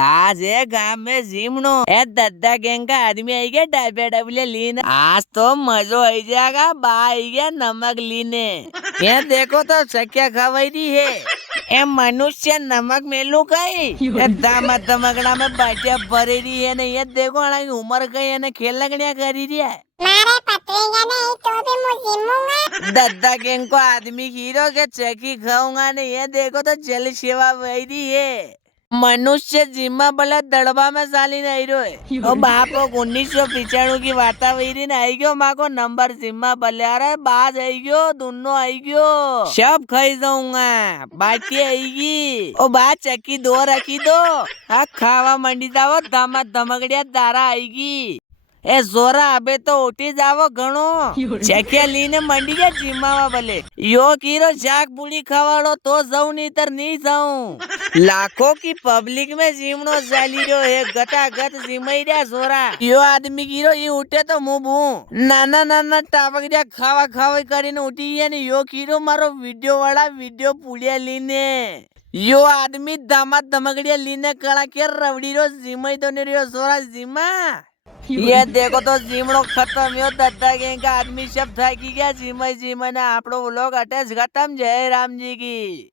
आज है गांव में जिमनो ए दद्दा गैंग का आदमी आई गया डबे डबले लीने। आज तो मजो आई जाएगा। बा आई गया नमक लीने। ये देखो तो चक्या खवाई दी है। ए मनुष्य नमक मेलू कई दामद दमगड़ा में बाटिया भरी रही है। नहीं ये देखो अड़ा की उम्र गई है ना खेल लगड़िया करी रही है। मारे पतरेगा नहीं तो भी मुझे जिमूंगा। दद्दा गैंग को आदमी हीरो के चकी खाऊंगा नहीं। ये देखो तो जल सेवा वही है। मनुष्य जिम्मा भले दड़बा में साली नहीं रहे। ओ बापो 1995 की वाता वही ना आई गयो। माँ को नंबर जिम्मा भले आ रहा है। बाज आई गयो दोनों आई गयो। सब खाई जाऊंगा बाकी आएगी। ओ बात चक्की दो रखी दो। हाँ खावा मंडी जाओ दामद धमकड़िया दारा आएगी। ए जोरा अबे तो उठी जावो घणो। चकिया लीने मंडी गया जिम्मावा भले यो कीरो शाक पूरी खवाड़ो तो जाऊं नहीं तर नहीं जाऊं। लाखों की पब्लिक में जिमनो चाली रहो है गटागट जिमई रहा जोरा। यो आदमी कीरो ये उठे तो मुंह भू नाना नाना टापक दिया खावा खावा કરીને उठी है ने यो कीरो मारो वीडियो वाला वीडियो पुलिया लीने। यो आदमी दामाद धमकड़िया लीने कड़ा के रवड़ी रो जिमई तो नहीं रहो जोरा जिमा। ये देखो तो जिमड़ो खत्म हो दद्दा गैंग का आदमी सब थाकी गया। जिमई जिमई ने आपड़ो व्लॉग अटैच खत्म। जय राम जी की।